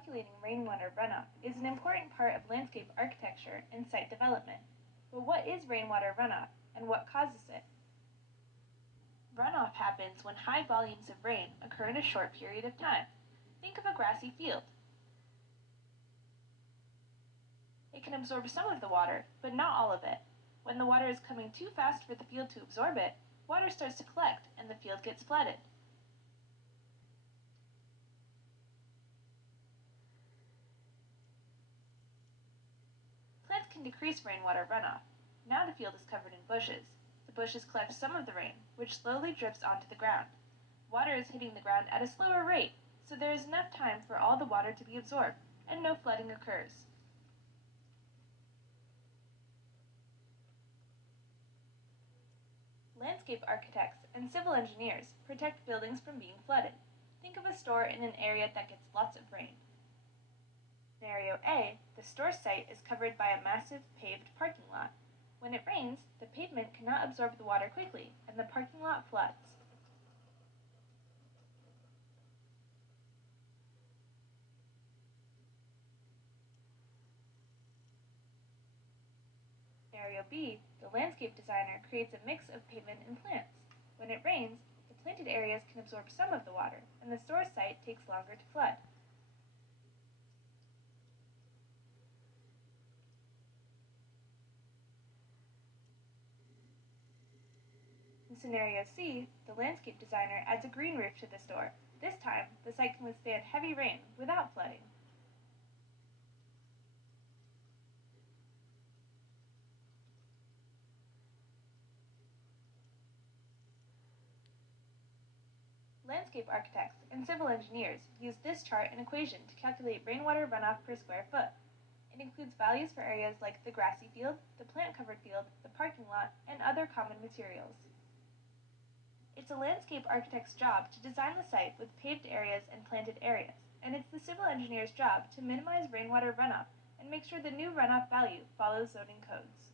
Calculating rainwater runoff is an important part of landscape architecture and site development. But what is rainwater runoff, and what causes it? Runoff happens when high volumes of rain occur in a short period of time. Think of a grassy field. It can absorb some of the water, but not all of it. When the water is coming too fast for the field to absorb it, water starts to collect and the field gets flooded. Plants can decrease rainwater runoff. Now the field is covered in bushes. The bushes collect some of the rain, which slowly drips onto the ground. Water is hitting the ground at a slower rate, so there is enough time for all the water to be absorbed, and no flooding occurs. Landscape architects and civil engineers protect buildings from being flooded. Think of a store in an area that gets lots of rain. Scenario A, the store site is covered by a massive paved parking lot. When it rains, the pavement cannot absorb the water quickly, and the parking lot floods. Scenario B, the landscape designer creates a mix of pavement and plants. When it rains, the planted areas can absorb some of the water, and the store site takes longer to flood. In Scenario C, the landscape designer adds a green roof to the store. This time, the site can withstand heavy rain without flooding. Landscape architects and civil engineers use this chart and equation to calculate rainwater runoff per square foot. It includes values for areas like the grassy field, the plant-covered field, the parking lot, and other common materials. It's a landscape architect's job to design the site with paved areas and planted areas, and it's the civil engineer's job to minimize rainwater runoff and make sure the new runoff value follows zoning codes.